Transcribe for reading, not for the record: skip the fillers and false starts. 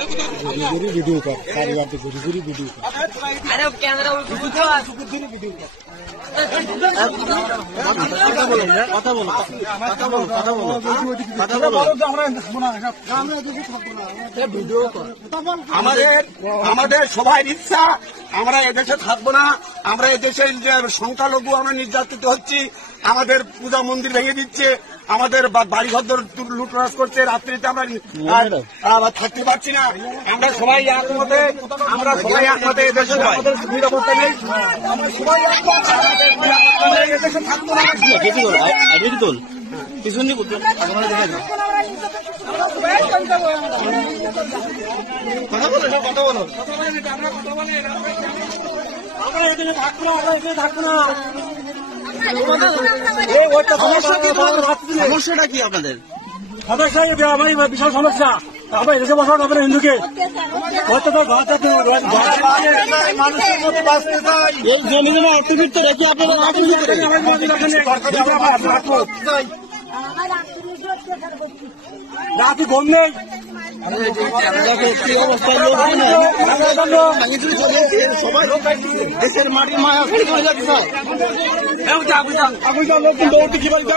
Video कर सारी बात घुरी वीडियो कर। अरे कैमरा वीडियो कर। আমাদের সবাই ইচ্ছা আমরা এদেশে থাকবো না, আমরা এদেশের যে সংখ্যালঘু আমরা নির্যাতিত হচ্ছি, আমাদের পূজা মন্দির ভেঙে দিচ্ছে, আমাদের বাড়িঘর লুটরাজ করছে, রাত্রিতে আমরা থাকতে পারছি না। আমরা সবাই একমতে এদেশে আমাদের নিরাপত্তা নেই, আমরা সবাই এদেশে থাকবো না। কথা বলো আমরা এখানে থাকবো না, আমরা এখানে থাকবো না। সমস্যাটা কি আপনাদের? সমস্যা আমার বিশাল সমস্যা। আমরা এদেশে বসবাস হবে না হিন্দুকে মানুষের মধ্যে বাঁচতে চাই। এই জমি জমা অর্থবিত্ত রেখে আপনারা রাতে ঘুম নেই। দেশের মাটির মায়া দৌড়তে কি বলতে